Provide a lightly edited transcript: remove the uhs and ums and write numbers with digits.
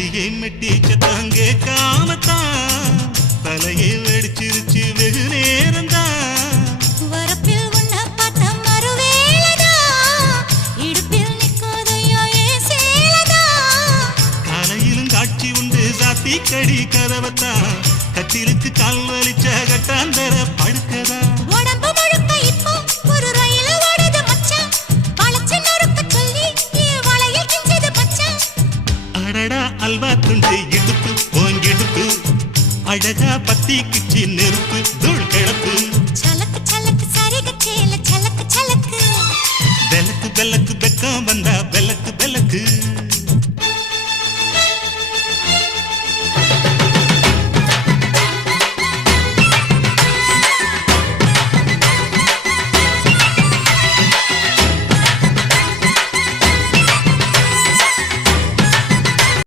அடியை மெட்டி சத்தம் கேட்காமத்தான் தலையை வெடிச்சிருச்சு வெகு நேரம்தான் வரப்பில் உன்னை பார்த்த மறுவேளைதான் இடுப்பில் நிற்காதையா ஏன் சேலதான் காலையிலும் காட்சி உண்டு சாத்தி கடி கதவத்தான் கட்டிலுக்கு கால் வலிச்ச கட்டாந்தர படுக்கதா உடம்பு முழுக்க இப்போ ஒரு ரயில் ஓடுது மச்சான் வளைச்சு நொறுக்க சொல்லி என் வளையல் கிஞ்சது மச்சான் அடடா அல்வா துண்டு இடுப்பு போங்கிடுப்பு அழகா பத்திக்குச்சி நெருப்பு தூள் கிளப்பு சலக்கு சலக்கு சரிக சேல சலக்கு சலக்கு வெலக்கு வெலக்கு வெக்கம் வந்தா வெலக்கு வெலக்கு